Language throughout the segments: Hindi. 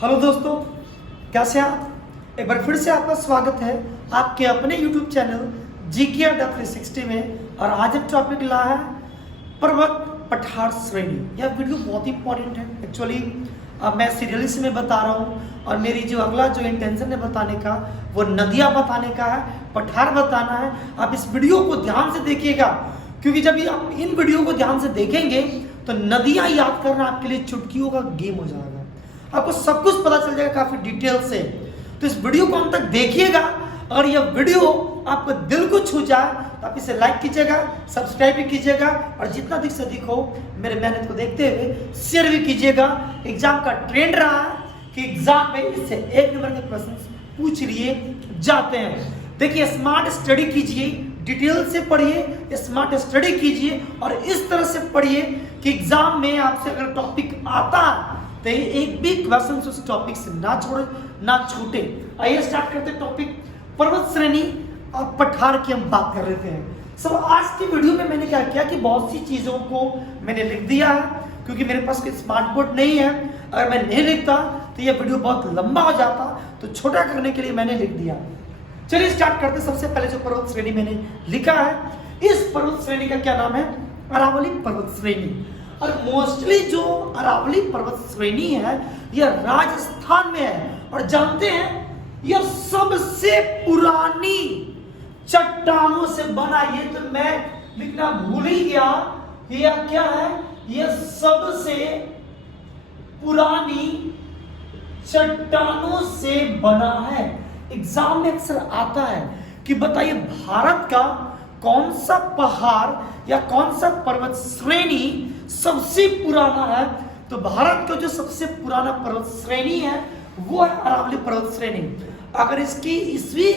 हेलो दोस्तों, कैसे हैं आप? एक बार फिर से आपका स्वागत है आपके अपने YouTube चैनल GK Adda 360 में। और आज एक टॉपिक ला है पर्वत पठार श्रेणी। यह वीडियो बहुत ही इंपॉर्टेंट है। एक्चुअली मैं सीरियलिस्ट में बता रहा हूँ और मेरी जो अगला जो इंटेंशन है बताने का वो नदियाँ बताने का है, पठार बताना है। आप इस वीडियो को ध्यान से देखिएगा, क्योंकि जब आप इन वीडियो को ध्यान से देखेंगे तो नदियाँ याद करना आपके लिए चुटकियों का गेम हो जाएगा। आपको सब कुछ पता चल जाएगा काफी डिटेल से। तो इस वीडियो को अंत तक देखिएगा। अगर यह वीडियो आपको दिल को छू जाए तो आप इसे लाइक कीजिएगा, सब्सक्राइब भी कीजिएगा और जितना अधिक से अधिक हो मेरे मेहनत को देखते हुए शेयर भी कीजिएगा। एग्जाम का ट्रेंड रहा है कि एग्जाम में इससे एक नंबर के प्रश्न पूछ लिए जाते हैं। देखिए, स्मार्ट स्टडी कीजिए, डिटेल से पढ़िए, स्मार्ट स्टडी कीजिए और इस तरह से पढ़िए कि एग्जाम में आपसे अगर टॉपिक आता है तो एक भी क्वेश्चन उस टॉपिक से ना छोड़े ना छूटे। आइए स्टार्ट करते टॉपिक पर्वत श्रेणी और पठार की हम बात कर रहे हैं। सब आज की वीडियो में मैंने क्या किया कि बहुत सी चीजों को मैंने लिख दिया है, क्योंकि मेरे पास कोई स्मार्ट बोर्ड नहीं है। अगर मैं नहीं लिखता तो यह वीडियो बहुत लंबा हो जाता, तो छोटा करने के लिए मैंने लिख दिया। चलिए स्टार्ट करते। सबसे पहले जो पर्वत श्रेणी मैंने लिखा है, इस पर्वत श्रेणी का क्या नाम है? अरावली पर्वत श्रेणी। और मोस्टली जो अरावली पर्वत श्रेणी है यह राजस्थान में है। और जानते हैं यह सबसे पुरानी चट्टानों से बना। ये तो मैं लिखना भूल ही गया। यह क्या है? यह सबसे पुरानी चट्टानों से बना है। एग्जाम में अक्सर आता है कि बताइए भारत का कौन सा पहाड़ या कौन सा पर्वत श्रेणी सबसे पुराना है। तो भारत का जो सबसे पुराना पर्वत श्रेणी है वो है अरावली पर्वत श्रेणी। अगर इसकी ईस्वी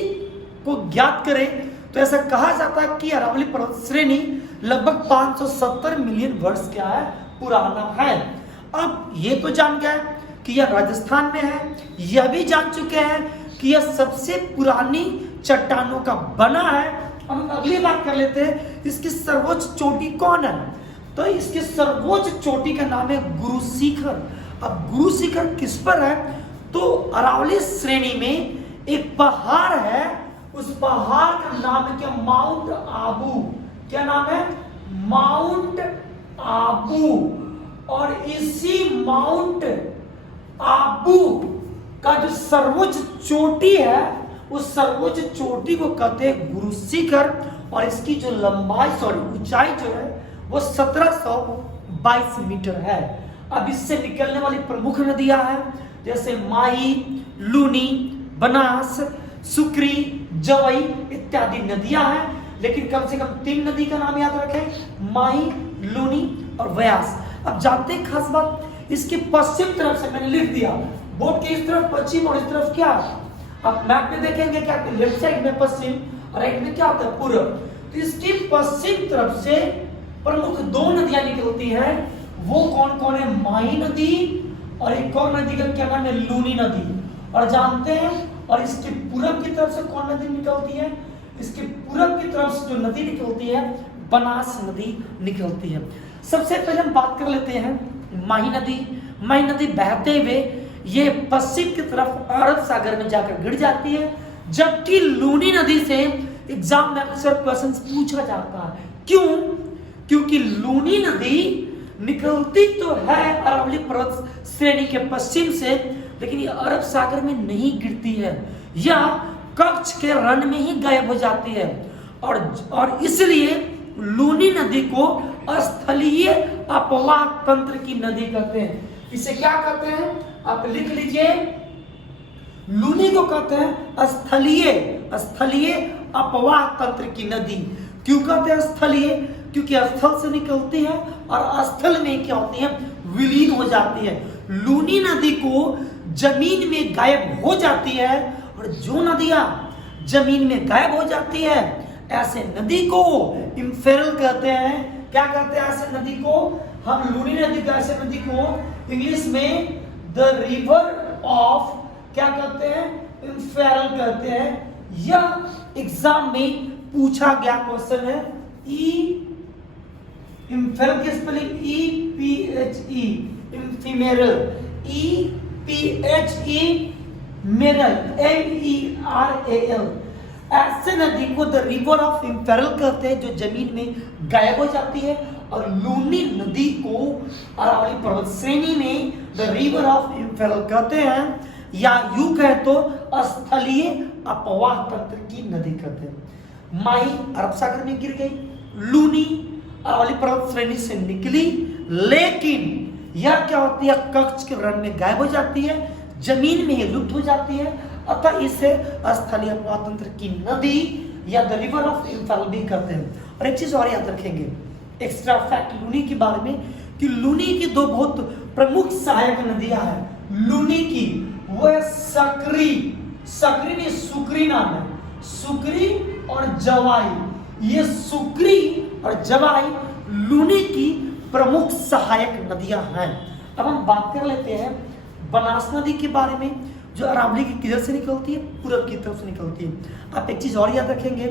को ज्ञात करें तो ऐसा कहा जाता है कि अरावली पर्वत श्रेणी लगभग 570 मिलियन वर्ष क्या है? पुराना है। अब ये तो जान गए कि यह राजस्थान में है, यह भी जान चुके हैं कि यह सबसे पुरानी चट्टानों का बना है। हम अगली बात कर लेते हैं, इसकी सर्वोच्च चोटी कौन है? तो इसकी सर्वोच्च चोटी का नाम है गुरु शिखर। अब गुरु शिखर किस पर है? तो अरावली श्रेणी में एक पहाड़ है, उस पहाड़ का नाम है क्या? माउंट आबू। क्या नाम है? माउंट आबू। और इसी माउंट आबू का जो सर्वोच्च चोटी है उस सर्वोच्च चोटी को कहते हैं गुरु शिखर। और इसकी जो लंबाई ऊंचाई जो है वो 1722 मीटर है। अब इससे निकलने वाली प्रमुख नदियां हैं जैसे माही, लूनी, बनास, सुक्री, जवई इत्यादि नदियां हैं। लेकिन कम से कम 3 नदी का नाम याद रखें, माही, लूनी और व्यास। अब जानते हैं खास बात, इसकी पश्चिम तरफ से मैंने लिख दिया, बोर्ड के इस तरफ पश्चिम और इस तरफ क्या? आप मैप में देखेंगे क्या? लेफ्ट साइड में पश्चिम और राइट में क्या होता है? पूर्व। तो इसकी पश्चिम तरफ से प्रमुख 2 नदियां निकलती हैं। वो कौन कौन है? माही नदी और एक और नदी का क्या नाम है? लूनी नदी। और जानते हैं, और इसके पूरब की तरफ से कौन नदी निकलती है? इसके पूरब की तरफ से जो नदी निकलती है बनास नदी निकलती है। सबसे पहले हम बात कर लेते हैं माही नदी। माही नदी बहते हुए ये पश्चिम की तरफ अरब सागर में जाकर गिर जाती है। जबकि लूनी नदी से एग्जाम में अक्सर क्वेश्चन पूछा जाता है। क्यों? क्योंकि लूनी नदी निकलती तो है अरावली पर्वत श्रेणी के पश्चिम से, लेकिन ये अरब सागर में नहीं गिरती है, यह कच्छ के रण में ही गायब हो जाती है। और इसलिए लूनी नदी को स्थलीय अपवाह तंत्र की नदी कहते हैं। इसे क्या कहते हैं? आप लिख लीजिए, लूनी को कहते हैं स्थलीय अपवाह तंत्र की नदी। क्यों कहते हैं स्थलीय? क्योंकि स्थल से निकलती है और स्थल में क्या होती है? विलीन हो जाती है। लूनी नदी को जमीन में गायब हो जाती है, और जो नदियां जमीन में गायब हो जाती है ऐसे नदी को इंफेरल कहते हैं। क्या कहते हैं ऐसे नदी को? हम लूनी नदी का ऐसे नदी को इंग्लिश में द रिवर ऑफ क्या कहते हैं? इंफेरल कहते हैं। यह एग्जाम में पूछा गया क्वेश्चन है। इंफेरल की spelling EPHE, इंफीमेरल, PHE Meryl, MERAL। ऐसे नदी को द रिवर ऑफ इम्पेरल कहते हैं, जो जमीन में गायब हो जाती है। और लूनी नदी को अरावली पर्वत श्रेणी में द रिवर ऑफ इम्पेरल कहते हैं, या यूं कहे तो स्थलीय अपवाह तंत्र की नदी कहते हैं। माही अरब सागर में गिर गई, लूनी अरावली पर्वत श्रेणी से निकली, लेकिन यह क्या होती है, कक्ष के रण में गायब हो जाती है, जमीन में ही लुप्त हो जाती है। अतः इसे स्थलीय अपवाह तंत्र की नदी या द रिवर ऑफ इम्पेरल भी कहते हैं। और एक चीज और याद रखेंगे, एक्स्ट्रा फैक्ट लूनी के बारे में, कि लूनी की दो बहुत प्रमुख सहायक नदियां हैं लूनी की, वो है सकरी, सकरी नहीं सुकरी नाम है, सुकरी और जवाई। ये सुकरी और जवाई लूनी की प्रमुख सहायक नदियां हैं। अब हम बात कर लेते हैं बनास नदी के बारे में, जो अरावली की किधर से निकलती है, पूरब की तरफ से निकलती है। आप एक चीज और याद रखेंगे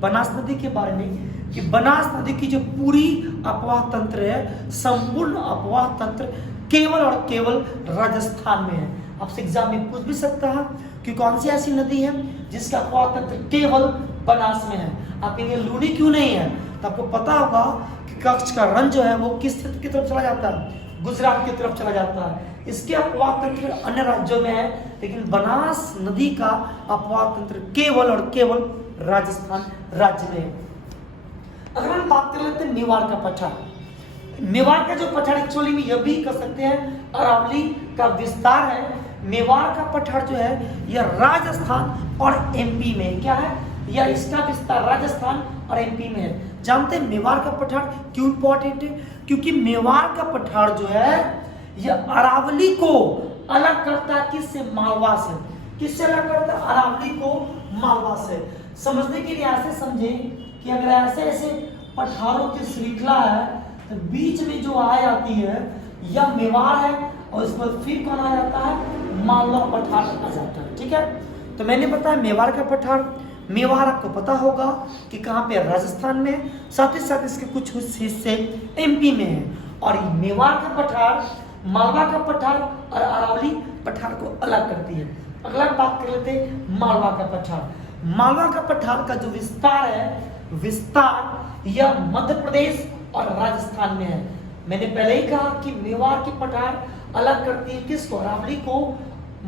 बनास नदी के बारे में, कि बनास नदी की जो पूरी अपवाह तंत्र है, संपूर्ण अपवाह तंत्र केवल और केवल राजस्थान में है। आपसे एग्जाम में पूछ भी सकता है कि कौन सी ऐसी नदी है जिसका अपवाह तंत्र केवल बनास में है। आप कहेंगे लूनी क्यों नहीं है, तो आपको पता होगा कि कक्ष का रन जो है वो किस क्षेत्र की तरफ चला जाता है, गुजरात की तरफ चला जाता है। इसके अपवाह तंत्र अन्य राज्यों में है, लेकिन बनास नदी का अपवाह तंत्र केवल और केवल राजस्थान राज्य में है। अगर हम बात कर लेते हैं मेवाड़ का पठार, मेवाड़ का जो पठार एक्चुअली में यह भी कर सकते हैं अरावली का विस्तार है। मेवाड़ का पठार जो है यह राजस्थान और MP में क्या है, या इसका विस्तार राजस्थान और MP में है। जानते हैं मेवाड़ का पठार क्यों इंपॉर्टेंट है, क्योंकि मेवाड़ का पठार जो है यह अरावली को अलग करता है, किससे, मालवा से। किससे अलग करता है, अरावली को मालवा से। समझने के लिए ऐसे समझे कि अगर ऐसे ऐसे पठारों की श्रृंखला है, तो बीच में जो आ जाती है यह मेवाड़ है, और इस पर फिर कौन आ जाता है, मालवा पठार आ जाता है। ठीक है, तो मैंने बताया मेवाड़ का पठार, मेवाड़ आपको पता होगा कि कहाँ पे, राजस्थान में, साथ ही साथ इसके कुछ हिस्से MP में है। और मेवाड़ का पठार मालवा का पठार और अरावली पठार को अलग करती है। अगला बात कर लेते हैं मालवा का पठार। मालवा का पठार का जो विस्तार है, विस्तार यह मध्य प्रदेश और राजस्थान में है। मैंने पहले ही कहा कि मेवाड़ की पठार अलग करती है किसको, अरावली को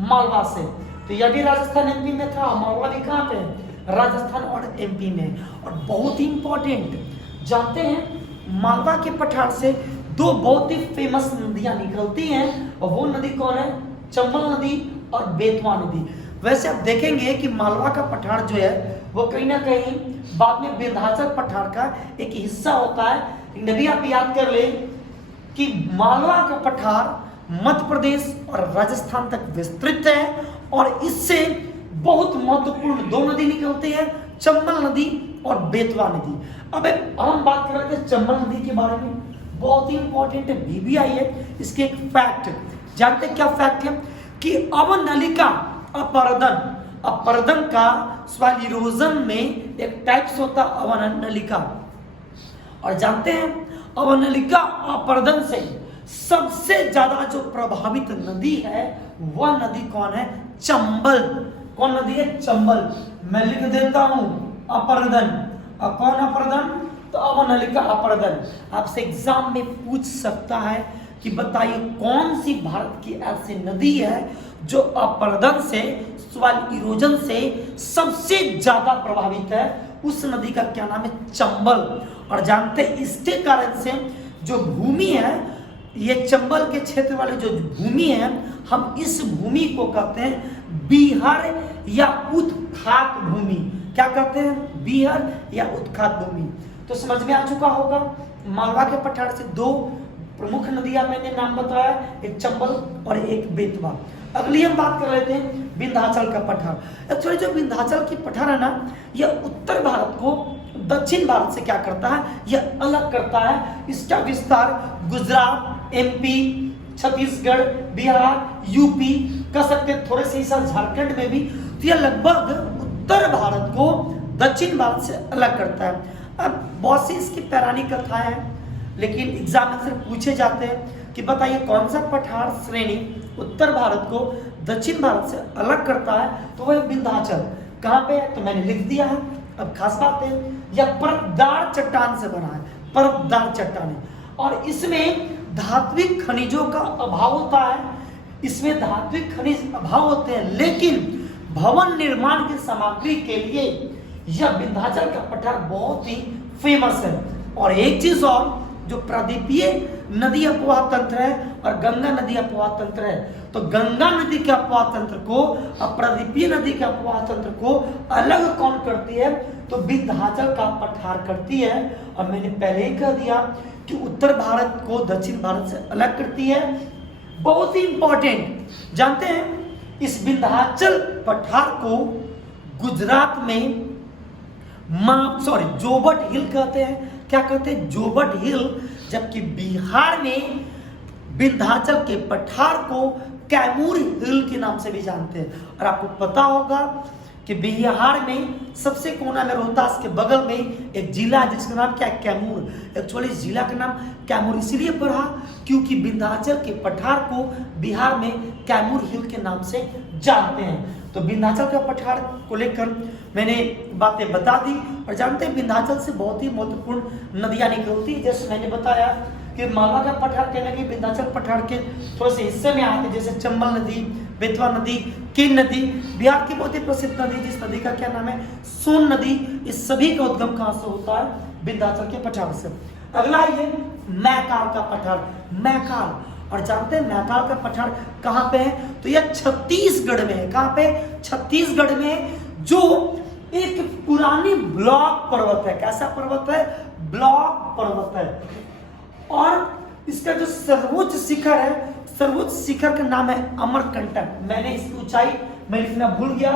मालवा से। तो यह भी राजस्थान MP में था, मालवा भी कहाँ पे है, राजस्थान और MP में। और बहुत ही इंपॉर्टेंट, जानते हैं मालवा के पठार से दो बहुत ही फेमस नदियां निकलती हैं, और वो नदी कौन है, चंबल नदी और बेतवा नदी। वैसे आप देखेंगे कि मालवा का पठार जो है वो कहीं ना कहीं बाद में विंध्याचल पठार का एक हिस्सा होता है। नदी आप याद कर ले कि मालवा का पठार मध्य प्रदेश और राजस्थान तक विस्तृत है, और इससे बहुत महत्वपूर्ण दो नदी निकलती है, चंबल नदी और बेतवा नदी। अब हम बात कर रहे थे चंबल नदी के बारे में, बहुत ही इंपॉर्टेंट है, BBI है। इसके एक फैक्ट जानते क्या फैक्ट है, कि अवनलिका अपरदन, अपरदन का सॉइल इरोजन में एक टाइप्स होता है अवनलिका। और जानते हैं अवनलिका अपरदन से सबसे ज्यादा जो प्रभावित नदी है वह नदी कौन है, चंबल। कौन नदी है, चंबल। मैं लिख देता हूं अपरदन। और कौन अपरदन, तो अवनलिका अपरदन। आपसे एग्जाम में पूछ सकता है कि बताइए कौन सी भारत की ऐसी नदी है जो अपरदन से, सॉइल इरोजन से सबसे ज्यादा प्रभावित है। उस नदी का क्या नाम है, चंबल। और जानते हैं इसके कारण से जो भूमि है, ये चंबल के क्षेत्र वाले जो भूमि है, हम इस भूमि को कहते हैं बीहर या उत्खात भूमि। क्या कहते हैं, बीहर या उत्खात भूमि। तो समझ में आ चुका होगा, मालवा के पठार से दो प्रमुख नदियां मैंने नाम बताया, एक चंबल और एक बेतवा। अगली हम बात कर लेते हैं विंध्याचल का पठार। एक्चुअली जो विंध्याचल की पठार है ना, यह उत्तर भारत को दक्षिण भारत से क्या करता है, यह अलग करता है। इसका विस्तार गुजरात, MP, छत्तीसगढ़, बिहार, UP कह सकते हैं, थोड़े से हिस्सा झारखंड में भी। तो यह लगभग उत्तर भारत को दक्षिण भारत से अलग करता है। अब बहुत सी इसकी पौराणिक कथाएं हैं, लेकिन एग्जाम में से पूछे जाते हैं कि बताइए कौन सा पठार श्रेणी उत्तर भारत को दक्षिण भारत से अलग करता है तो वह विंध्याचल कहाँ पे है, तो मैंने लिख दिया है। अब खास बात है, यह परतदार चट्टान से बना है, परतदार चट्टान, और इसमें धात्विक खनिजों का अभाव होता है, इसमें धात्विक खनिज अभाव होते हैं, लेकिन भवन निर्माण की सामग्री के लिए यह विंध्याचल का पठार बहुत ही फेमस है। और एक चीज और, जो प्रादीपीय नदी अपवाह तंत्र है और गंगा नदी अपवाह तंत्र है, तो गंगा नदी के अपवाह तंत्र को और प्रादीपीय नदी के अपवाह तंत्र को अलग कौन करती है, तो विंध्याचल का पठार करती है। और मैंने पहले ही कह दिया कि उत्तर भारत को दक्षिण भारत से अलग करती है। बहुत ही इंपॉर्टेंट, जानते हैं इस विंध्याचल पठार को गुजरात में जोबट हिल कहते हैं। क्या कहते हैं? जोबट हिल। जबकि बिहार में विंध्याचल के पठार को कैमूर हिल के नाम से भी जानते हैं। और आपको पता होगा कि बिहार में सबसे कोना में रोहतास के बगल में एक जिला है जिसका नाम क्या है? कैमूर। एक्चुअली इस जिला का नाम कैमूर इसलिए पड़ा क्योंकि विंध्याचल के पठार को बिहार में कैमूर हिल के नाम से जानते हैं। तो विंध्याचल का पठार को लेकर मैंने बातें बता दी। और जानते हैं विंध्याचल से बहुत ही महत्वपूर्ण नदियां निकलती है। जैसे मैंने बताया कि मालवा का पठार कहने लगे विंध्याचल पठार के थोड़े से हिस्से में आते, जैसे चंबल नदी, बेतवा नदी, केन नदी, बिहार की बहुत ही प्रसिद्ध नदी जिस नदी का क्या नाम है? सोन नदी। इस सभी का उद्गम कहाँ से होता है? विंध्याचल के पठार से। अगला ये मैकाल का पठार, मैकाल। और जानते हैं मैकाल का पठार कहाँ पे है? तो यह छत्तीसगढ़ में है। कहाँ पे? छत्तीसगढ़ में, जो एक पुरानी ब्लॉक पर्वत है। कैसा पर्वत है? ब्लॉक पर्वत है। और इसका जो सर्वोच्च शिखर है, सर्वोच्च शिखर का नाम है अमरकंटक। मैंने इसकी ऊंचाई मैं लिखना भूल गया।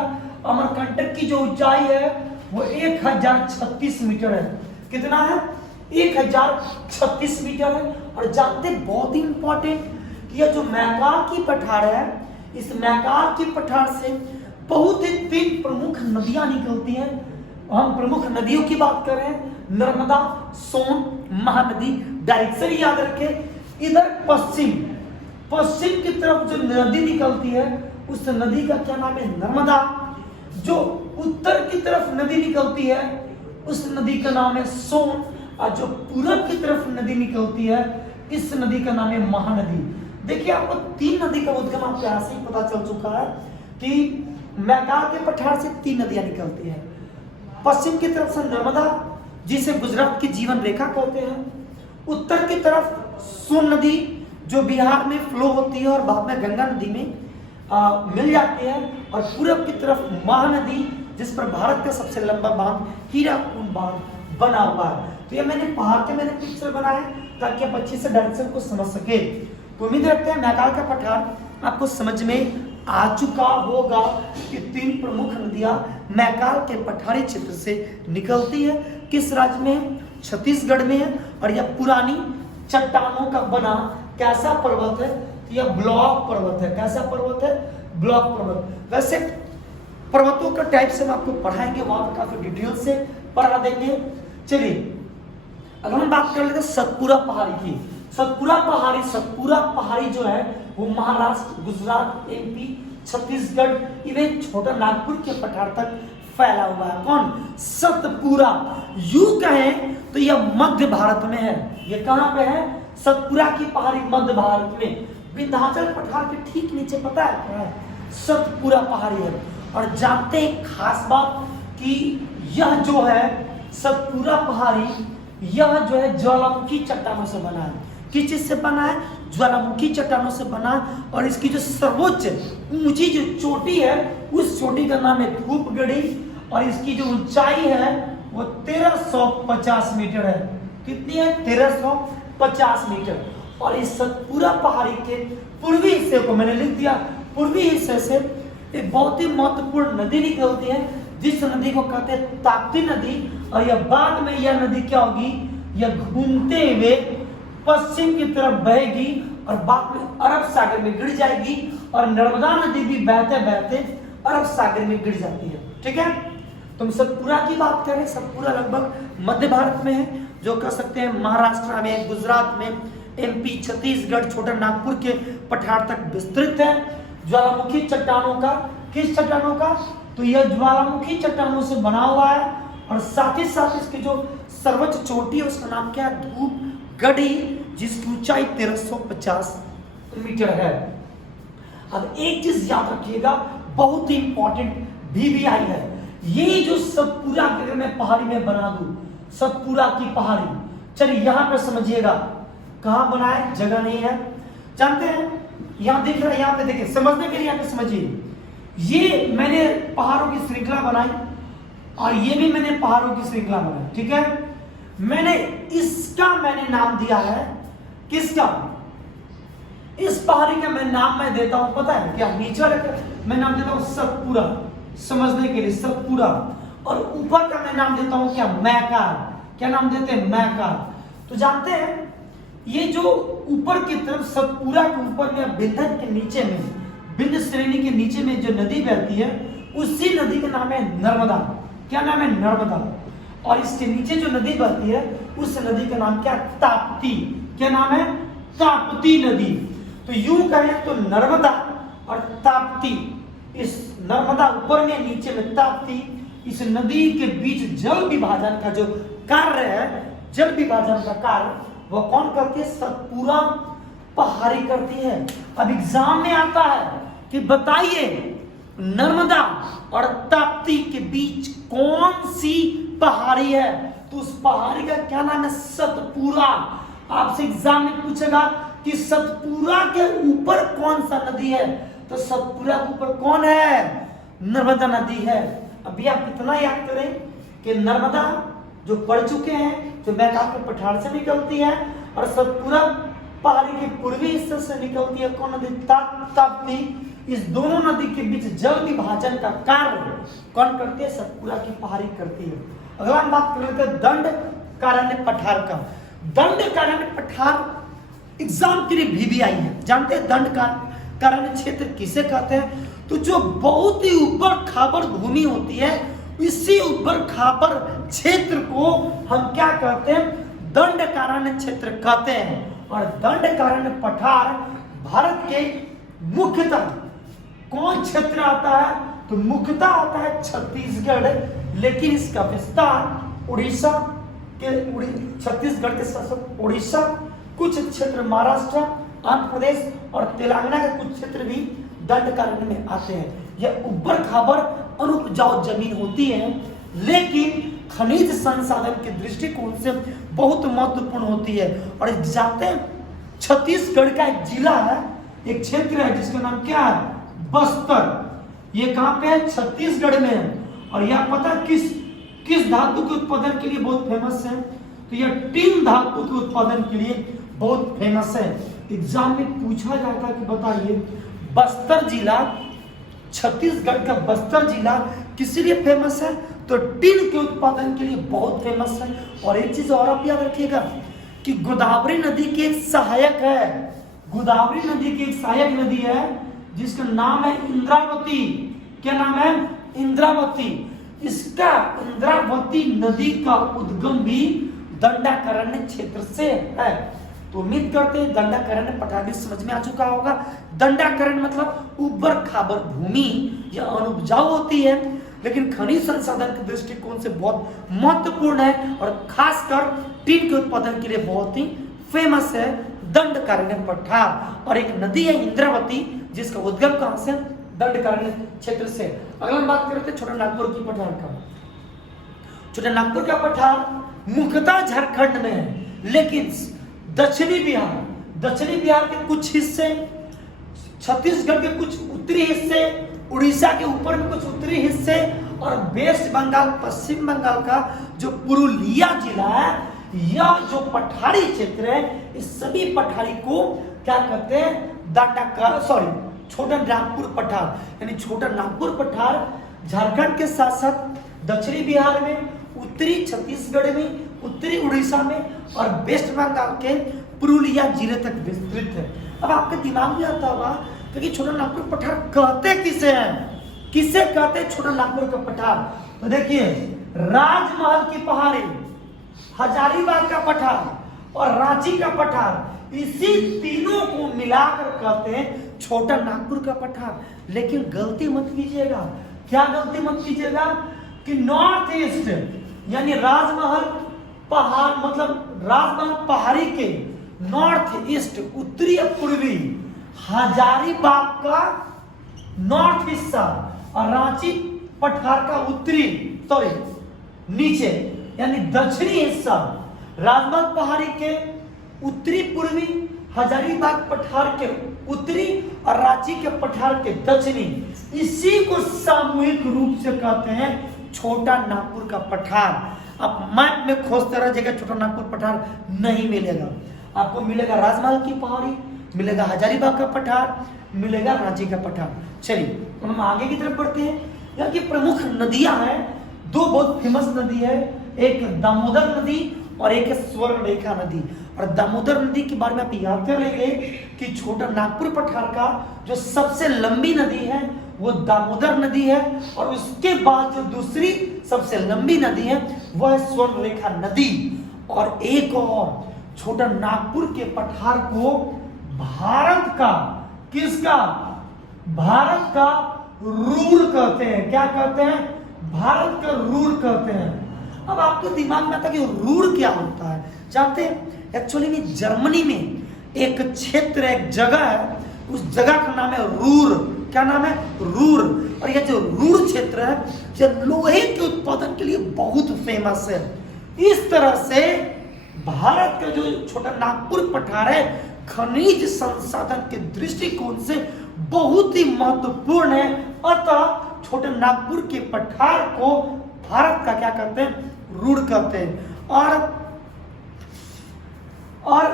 अमरकंटक की जो ऊंचाई है वो 1036 मीटर है। कितना है? 1036 मीटर है। और जानते बहुत ही इंपॉर्टेंट कि यह जो मैकाल की पठार है, इस मैकाल की पठार से बहुत ही 3 प्रमुख नदियां निकलती हैं। हम प्रमुख नदियों की बात कर रहे हैं, नर्मदा, सोन, महानदी। डायरेक्शन याद रखें, इधर पश्चिम की तरफ जो नदी निकलती है उस नदी का क्या नाम है? नर्मदा। जो उत्तर की तरफ नदी निकलती है उस नदी का नाम है सोन। और जो पूरब की तरफ नदी निकलती है इस नदी का नाम है महानदी। देखिए आपको 3 नदी का उद्गम आपको यहाँ से ही पता चल चुका है कि मैकाल के पठार से 3 नदियां निकलती है। पश्चिम की तरफ से नर्मदा, जिसे गुजरात की जीवन रेखा कहते हैं। उत्तर की तरफ सोन नदी जो बिहार में फ्लो होती है और बाद में गंगा नदी में मिल जाती है। और पूरब की तरफ महानदी, जिस पर भारत का सबसे लंबा बांध हीराकुंड बांध बना हुआ है। तो ये मैंने पहाड़ के मैंने पिक्चर बनाए ताकि आप अच्छे से डायरेक्शन को समझ सके। तो उम्मीद रखते हैं मैकाल का पठार आपको समझ में आ चुका होगा कि 3 प्रमुख नदियां मैकाल के पठारी क्षेत्र से निकलती है। किस राज्य में? छत्तीसगढ़ में है। और यह पुरानी चट्टानों का बना कैसा पर्वत है? तो यह ब्लॉक पर्वत है। कैसा पर्वत है? ब्लॉक पर्वत। वैसे पर्वतों का टाइप से हम आपको पढ़ाएंगे, वहां पर काफी डिटेल से पढ़ा देंगे। चलिए अगर हम बात कर लेते हैं सतपुरा पहाड़ी की। सतपुरा पहाड़ी जो है वो महाराष्ट्र, गुजरात, एमपी, छत्तीसगढ़, इवन छोटा नागपुर के पठार तक फैला हुआ है। कौन? सतपुरा। यूं कहें तो यह मध्य भारत में है। यह कहां पे है? सतपुरा की पहाड़ी मध्य भारत में। विंध्याचल पठार के ठीक नीचे पता है क्या है? सतपुरा पहाड़ी है। और जानते हैं खास बात कि यह जो है सतपुरा पहाड़ी, यह जो है ज्वालामुखी चट्टानों से बना है। किस चीज से बना है? ज्वालामुखी चट्टानों से बना। और इसकी जो सर्वोच्च ऊंची जो चोटी है उस चोटी का नाम है धूपगढ़ी। और इसकी जो ऊंचाई है वो 1350 मीटर है। कितनी है? 1350 मीटर। और इस सतपुरा पहाड़ी के पूर्वी हिस्से को मैंने लिख दिया, पूर्वी हिस्से से एक बहुत ही महत्वपूर्ण नदी निकलती है जिस नदी को कहते हैं ताप्ती नदी। और यह बाद में यह नदी क्या होगी? यह घूमते हुए पश्चिम की तरफ बहेगी और बाद में अरब सागर में गिर जाएगी। और नर्मदा नदी भी बहते बहते अरब सागर में गिर जाती है। ठीक है, तुम सतपुरा की बात करें, सतपुरा लगभग मध्य भारत में है, जो कह सकते हैं महाराष्ट्र में, गुजरात में, एमपी, छत्तीसगढ़, छोटा नागपुर के पठार तक विस्तृत है। ज्वालामुखी चट्टानों का, किस चट्टानों का? तो यह ज्वालामुखी चट्टानों से बना हुआ है और साथ ही साथ इसकी जो सर्वोच्च चोटी है उसका नाम क्या है? धूपगढ़ी, जिसकी ऊंचाई 1350 मीटर है। अब एक चीज याद रखिएगा, बहुत ही इंपॉर्टेंट VVI है। ये जो सतपुरा अगर मैं पहाड़ी में बना दूं, सतपुरा की पहाड़ी, चलिए यहां पर समझिएगा कहां बना है, जगह नहीं है, जानते हैं यहां दिख रहा है, यहां पे देखिए, समझने के लिए यहां पे समझिए। ये मैंने पहाड़ों की श्रृंखला बनाई और ये भी मैंने पहाड़ों की श्रृंखला बनाई, ठीक है। मैंने इसका नाम दिया है, किसका? इस पहाड़ी का मैं देता हूं, पता है क्या? नेचर मैं नाम देता हूं सतपुरा, समझने के लिए सतपुरा। और ऊपर का मैं नाम देता हूं क्या? मैकार। क्या नाम देते हैं? मैकार। तो जानते हैं ये जो ऊपर की तरफ सतपुरा के ऊपर में, विंध्य के नीचे में, विंध्य श्रेणी के नीचे में जो नदी बहती है, उसी नदी का नाम है नर्मदा। क्या नाम है? नर्मदा। और इसके नीचे जो नदी बहती है उस नदी का नाम क्या? ताप्ती। क्या नाम है? ताप्ती नदी। तो यूं कहें तो नर्मदा और ताप्ती, इस नर्मदा ऊपर में, नीचे में ताप्ती, इस नदी के बीच जल विभाजन का जो कार्य है, जल विभाजन का कार्य वो कौन करती है? सतपुरा पहाड़ी करती है। अब एग्जाम में आता है कि बताइए नर्मदा और ताप्ती के बीच कौन सी पहाड़ी है? तो उस पहाड़ी का क्या नाम है? सतपुरा। आपसे एग्जाम में पूछेगा कि सतपुरा के ऊपर कौन सा नदी है, तो सतपुरा के ऊपर कौन है? नर्मदा नदी है। अभी आप इतना याद करें कि नर्मदा जो पढ़ चुके हैं, तो मैं आपके पठार से निकलती है और सतपुरा पहाड़ी के पूर्वी हिस्से से निकलती है कौन नदी? ताप्ती। इस दोनों नदी के बीच जल विभाजन का कार्य कौन करती है? सतपुरा की पहाड़ी करती है। अगला हम बात कर रहे थे दंडकारण्य पठार का। दंडकारण्य पठार एग्जाम के लिए VVI है। जानते हैं दंडकारण्य क्षेत्र किसे कहते हैं? तो जो बहुत ही ऊपर खाबर भूमि होती है, इसी ऊपर खाबर क्षेत्र को हम क्या कहते हैं? दंडकारण्य क्षेत्र कहते हैं। और दंडकारण्य पठार भारत के मुख्यतः कौन क्षेत्र आता है? तो मुख्यतः आता है छत्तीसगढ़, लेकिन इसका विस्तार उड़ीसा के, छत्तीसगढ़ के साथ साथ उड़ीसा, कुछ क्षेत्र महाराष्ट्र, आंध्र प्रदेश और तेलंगाना के कुछ क्षेत्र भी दंडकारण्य में आते हैं। यह ऊपर खाबर अनुपजाऊ जमीन होती है, लेकिन खनिज संसाधन के दृष्टिकोण से बहुत महत्वपूर्ण होती है। और जानते हैं छत्तीसगढ़ का एक जिला है, एक क्षेत्र है जिसका नाम क्या है? बस्तर। ये कहां पे है? छत्तीसगढ़ में है। और यह पता किस धातु के उत्पादन के लिए बहुत फेमस है? तो यह टिन धातु के उत्पादन के लिए बहुत फेमस है। एग्जाम में पूछा जाता है कि बताइए बस्तर जिला, छत्तीसगढ़ का बस्तर जिला किस लिए फेमस है? तो टिन के उत्पादन के लिए बहुत फेमस है। और एक चीज और आप याद रखिएगा कि गोदावरी नदी की एक सहायक है, गोदावरी नदी की एक सहायक नदी है जिसका नाम है इंद्रावती। क्या नाम है? इंद्रावती। इसका इंद्रावती नदी का उद्गम भी दंडकारण्य क्षेत्र से है। तो उम्मीद करते हैं दंडकारण्य पठार भी समझ में आ चुका होगा। दंडकारण्य मतलब ऊपर खाबर भूमि, यह अनुपजाऊ होती है लेकिन खनिज संसाधन के दृष्टिकोण से बहुत महत्वपूर्ण है और खासकर टिन के उत्पादन के लिए बहुत ही फेमस है दंडकारण्य पठार। और एक नदी है इंद्रावती जिसका उद्गम कहां से? दंडकारण्य क्षेत्र से। अगर हम बात करते हैं छोटा नागपुर की पठार का, छोटा नागपुर का पठार मुख्यतः झारखंड में है, लेकिन दक्षिणी बिहार के कुछ हिस्से, छत्तीसगढ़ के कुछ उत्तरी हिस्से, उड़ीसा के ऊपर में कुछ उत्तरी हिस्से और वेस्ट बंगाल, पश्चिम बंगाल का जो पुरुलिया जिला है, यह जो पठारी क्षेत्र है, इस सभी पठारी को क्या कहते हैं? छोटा नागपुर पठार। यानी छोटा नागपुर पठार झारखंड के साथ साथ दक्षिणी बिहार में, उत्तरी छत्तीसगढ़ में, उत्तरी उड़ीसा में और वेस्ट बंगाल के पुरुलिया जिले तक विस्तृत है। अब आपके दिमाग में आता होगा कि छोटा नागपुर पठार कहते किसे हैं? किसे कहते हैं छोटा नागपुर का पठार? तो देखिए राजमहल की पहाड़ी, हजारीबाग का पठार और रांची का पठार, इसी तीनों को मिलाकर कहते हैं छोटा नागपुर का पठार। लेकिन गलती मत कीजिएगा, क्या गलती मत कीजिएगा कि नॉर्थ ईस्ट यानी राजमहल पहाड़, मतलब राजमहल पहाड़ी के नॉर्थ ईस्ट उत्तरी और पूर्वी हजारीबाग का नॉर्थ हिस्सा और रांची पठार का नीचे यानी दक्षिणी हिस्सा, राजमहल पहाड़ी के उत्तरी पूर्वी, हजारीबाग पठार के उत्तरी और रांची के पठार के दक्षिणी, इसी को सामूहिक रूप से कहते हैं छोटा नागपुर का पठार। आप मैप में खोजते रह जगह छोटा नागपुर पठार नहीं मिलेगा, आपको मिलेगा राजमहल की पहाड़ी, मिलेगा हजारीबाग का पठार, मिलेगा रांची का पठार। चलिए तो हम आगे की तरफ बढ़ते हैं। यहाँ की प्रमुख नदियां हैं, दो बहुत फेमस नदी है, एक दामोदर नदी और एक स्वर्णरेखा नदी। और दामोदर नदी के बारे में आप याद कर लेंगे कि छोटा नागपुर पठार का जो सबसे लंबी नदी है वो दामोदर नदी है, और उसके बाद जो दूसरी सबसे लंबी नदी है वह है स्वर्णरेखा नदी। और एक और, छोटा नागपुर के पठार को भारत का, किसका, भारत का रूर कहते हैं। क्या कहते हैं? भारत का रूर कहते हैं। अब आपके दिमाग में आता है कि रूर क्या होता है, जानते हैं? एक्चुअली में जर्मनी में एक क्षेत्र, एक जगह है, उस जगह का नाम है रूर। क्या नाम है? रूर। और यह जो रूर क्षेत्र है यह लोहे के उत्पादन के लिए बहुत फेमस है। इस तरह से भारत का जो छोटा नागपुर पठार है खनिज संसाधन के दृष्टिकोण से बहुत ही महत्वपूर्ण है। अतः छोटे नागपुर के पठार को भारत का क्या कहते हैं? रूर कहते हैं। और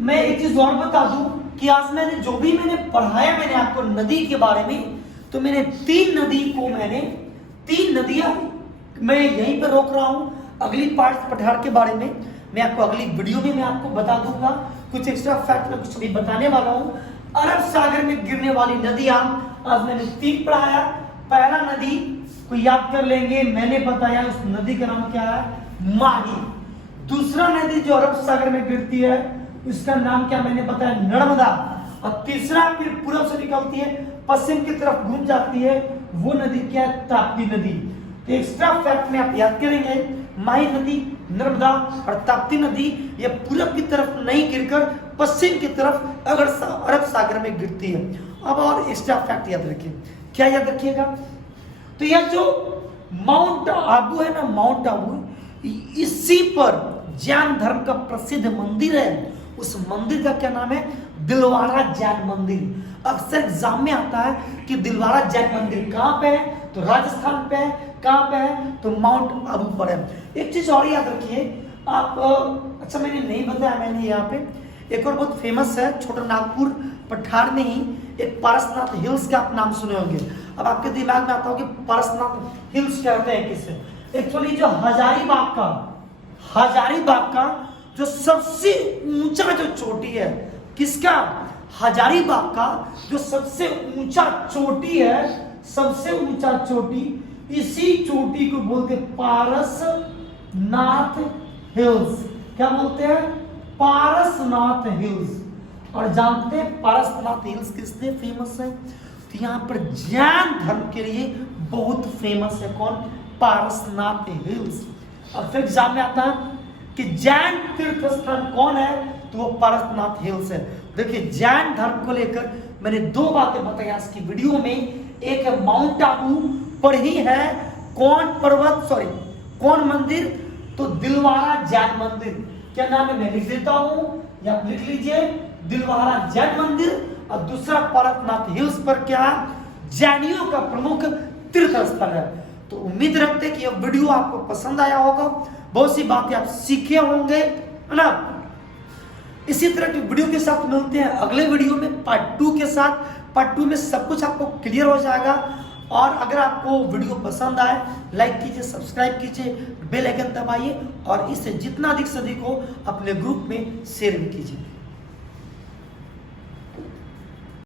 मैं एक चीज और बता दूं कि आज मैंने जो भी पढ़ाया मैंने आपको नदी के बारे में, तो मैंने तीन नदियां मैं यहीं पर रोक रहा हूं। अगली पार्ट पठार के बारे में मैं आपको अगली वीडियो में मैं आपको बता दूंगा। कुछ एक्स्ट्रा फैक्ट मैं कुछ भी बताने वाला हूं। अरब सागर में गिरने वाली नदियां आज मैंने तीन पढ़ाया। पहला नदी को याद कर लेंगे, मैंने बताया उस नदी का नाम क्या है? माही। दूसरा नदी जो अरब सागर में गिरती है उसका नाम क्या मैंने बताया? नर्मदा। और तीसरा फिर पूर्व से निकलती है पश्चिम की तरफ घूम जाती है, वो नदी क्या है? ताप्ती नदी। तो एक्स्ट्रा फैक्ट में आप याद करेंगे, माही नदी, नर्मदा और ताप्ती नदी ये पूरब की तरफ नहीं गिरकर पश्चिम की तरफ अरब सागर में गिरती है। अब और एक्स्ट्रा फैक्ट याद रखिए। क्या याद रखिएगा? तो यह जो माउंट आबू है ना, माउंट आबू, इसी पर जैन धर्म का प्रसिद्ध मंदिर है। उस मंदिर का क्या नाम है? दिलवारा जैन मंदिर। अक्सर एग्जाम में आता है कि दिलवारा जैन मंदिर कहाँ पे है? तो राजस्थान पे है। कहाँ पे है? तो माउंट आबू पर है। एक चीज और याद रखिए आप, अच्छा मैंने नहीं बताया, मैंने यहाँ पे एक और बहुत फेमस है छोटा नागपुर पठार में ही एक पारसनाथ हिल्स का आप नाम सुने होंगे। अब आपके दिमाग में आता हो कि पारसनाथ हिल्स कहते हैं किसे? एक्चुअली जो हजारीबाग का जो सबसे ऊंचा जो चोटी है, किसका? हजारीबाग का जो सबसे ऊंचा चोटी है, सबसे ऊंचा चोटी, इसी चोटी को बोलते पारसनाथ हिल्स। क्या बोलते हैं? पारसनाथ हिल्स। और जानते हैं पारसनाथ हिल्स किस लिए फेमस है? तो यहाँ पर जैन धर्म के लिए बहुत फेमस है। कौन? पारसनाथ हिल्स। और फिर एग्जाम में आता है कि जैन तीर्थ स्थान कौन है? तो वो पारसनाथ हिल्स है। देखिए जैन धर्म को लेकर मैंने दो बातें बताई आज की वीडियो में। एक है माउंट आबू पर ही है कौन पर्वत, कौन मंदिर? तो दिलवारा जैन मंदिर। क्या नाम है? मैं लिख देता हूं या आप लिख लीजिए, दिलवारा जैन मंदिर। और दूसरा पारसनाथ हिल्स पर क्या? जैनियों का प्रमुख तीर्थ स्थल है। तो उम्मीद रखते हैं कि यह वीडियो आपको पसंद आया होगा, बहुत सी बातें आप सीखे होंगे, है ना? इसी तरह की वीडियो के साथ मिलते हैं अगले वीडियो में पार्ट 2 के साथ। पार्ट 2 में सब कुछ आपको क्लियर हो जाएगा। और अगर आपको वीडियो पसंद आए, लाइक कीजिए, सब्सक्राइब कीजिए, बेल आइकन दबाइए और इसे जितना अधिक से अधिक हो अपने ग्रुप में शेयर भी कीजिए।